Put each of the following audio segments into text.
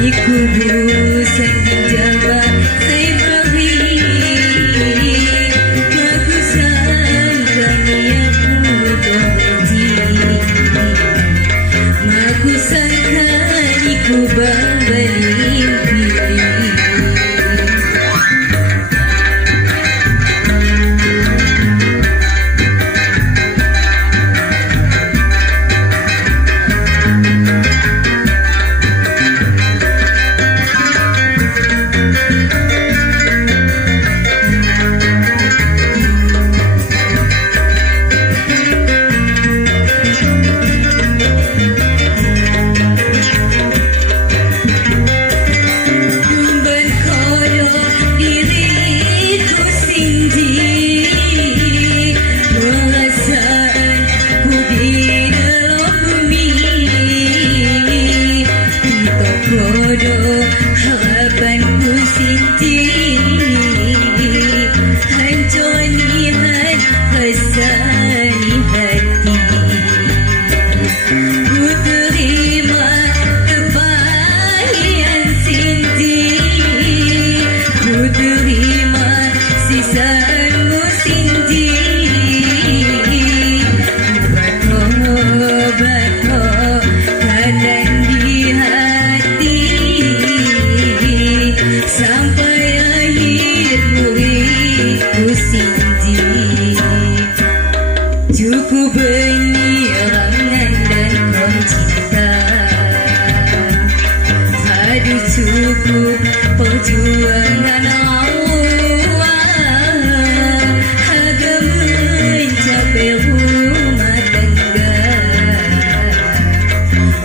Kubu saking Jawa saya beri aku sangka niatmu berhenti aku sangka ku balik harapanku sendiri hancur niat rasani hati ku terima kepahian sendiri ku terima sisaanmu sendiri bato kadang di hati sampai akhir muridku sendiri cukup penyerangan dan cinta aduh cukup perjuangan awal agar mencapai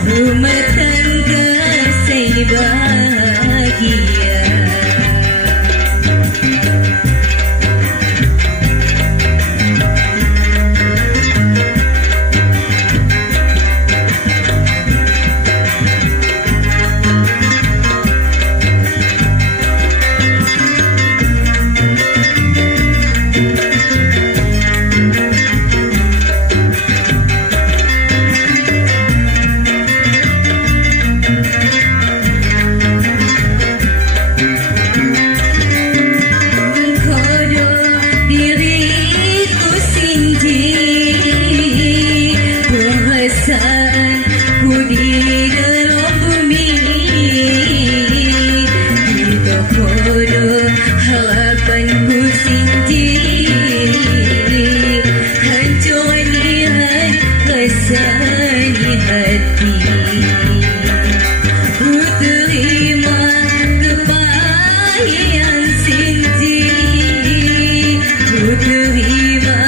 rumah tangga saya bahagia. Ku di dalam bumi kita bodoh harapanku sendiri hancur niat rasani hati ku terima kepahian sendiri ku terima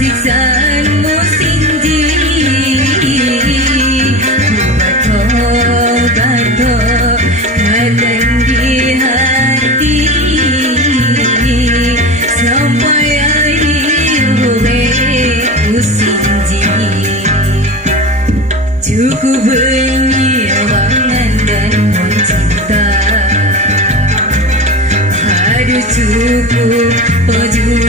siksaanmu sendiri kadang di hati sampai akhir hidupku sendiri cukup penyerangan dan cinta aduh cukup perjuangan